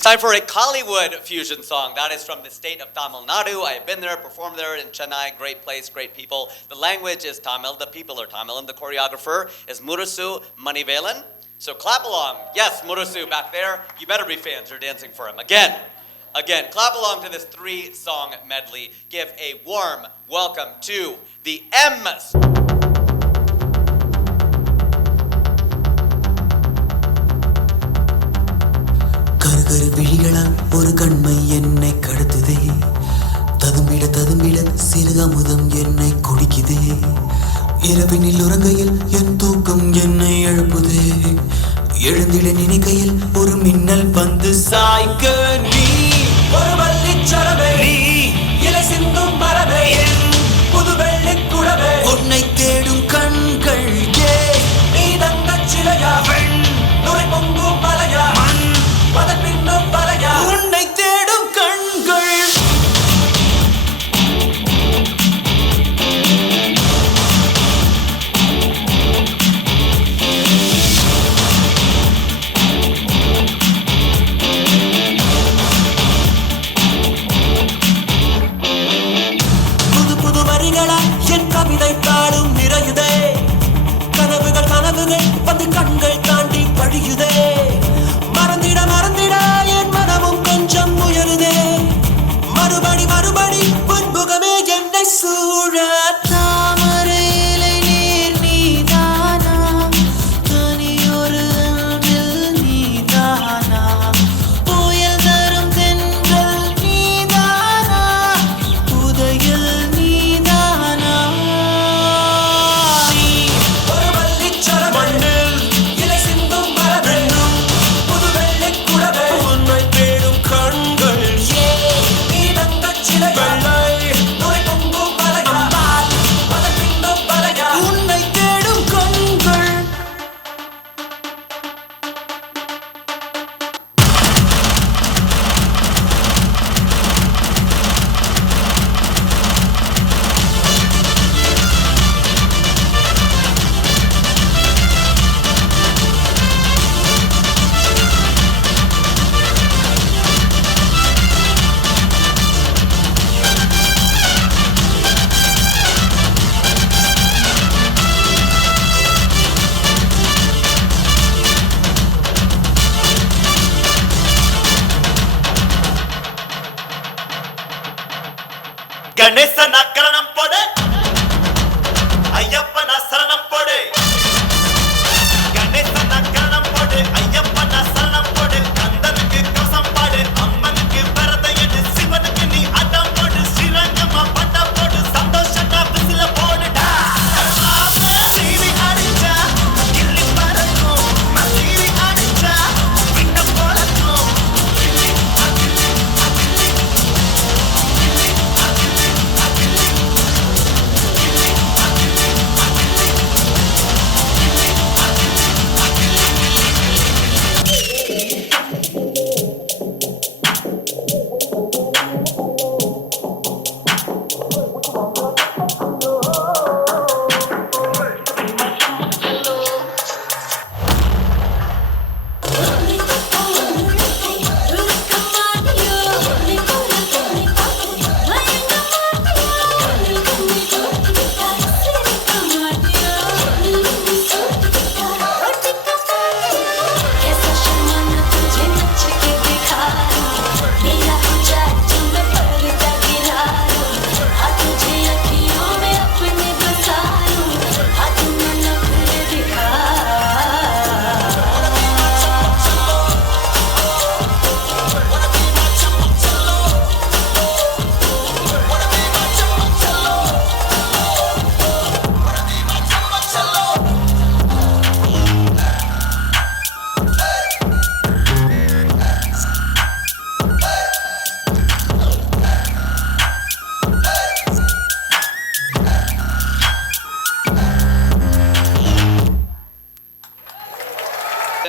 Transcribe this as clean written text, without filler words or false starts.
It's time for a Kollywood fusion song. That is from the state of Tamil Nadu. I have been there, performed there in Chennai. Great place, great people. The language is Tamil, the people are Tamil, and the choreographer is Murusu Manivelan. So clap along. Yes, Murusu back there. You better be fans. You're dancing for him. Again, clap along to this 3-song medley. Give a warm welcome to the M's. கரு விழிகளால் ஒரு கண்மை என்னை கடத்துதே ததும்பிட ததும்பிட சிறுகமுதம் என்னை குடிக்குதே இரவினில் உறங்கையில் என் தூக்கம் என்னை எழுப்புதே எழுந்திட நினைக்கையில் ஒரு மின்னல் வந்து சாய்க்க நீ ஒரு வள்ளிச்சரவே நீ இலை சிந்தும் மரபே என் புது வெள்ளிக் குடவே உன்னை தேடும் கண்கள் ஏ நீ தங்கச் சிலையா பெண் நுரை பொங்கும் மலையா மண் பதப்பின்னும் பலையா உன்னை தேடும் கண்கள் புது புது வரிகளா என் கவிதை பாடும் நிறையுதே கனவுகள் கனவுகள் வந்து கண்கள் தாண்டி பழியுதே மறந்திட மறந்திட என் மனமும் கொஞ்சம் உயருதே மறுபடி மறுபடி பொன்புகமே என்னை சூழ தாமரையிலை நீர் நீதானா தனியொரு அன்பில் நீதானா புயல் தரும் தென்றல் நீதானா புதையல் நீதானா நீ ஒரு வள்ளிச்சரம் மண்ணில் இலை சிந்தும் மரபெண்ணும் புது வெள்ளிக் குடவே உன்னை தேடும் கண்கள் ஏ நீ தங்கச் சிலையா வெள்ளை நுரை பொங்கும் மலையா அம்பாள் பதப்பின்னும் பலையா உன்னை தேடும் கண்கள் ಗಣೇಶ ನಕ್ಕರ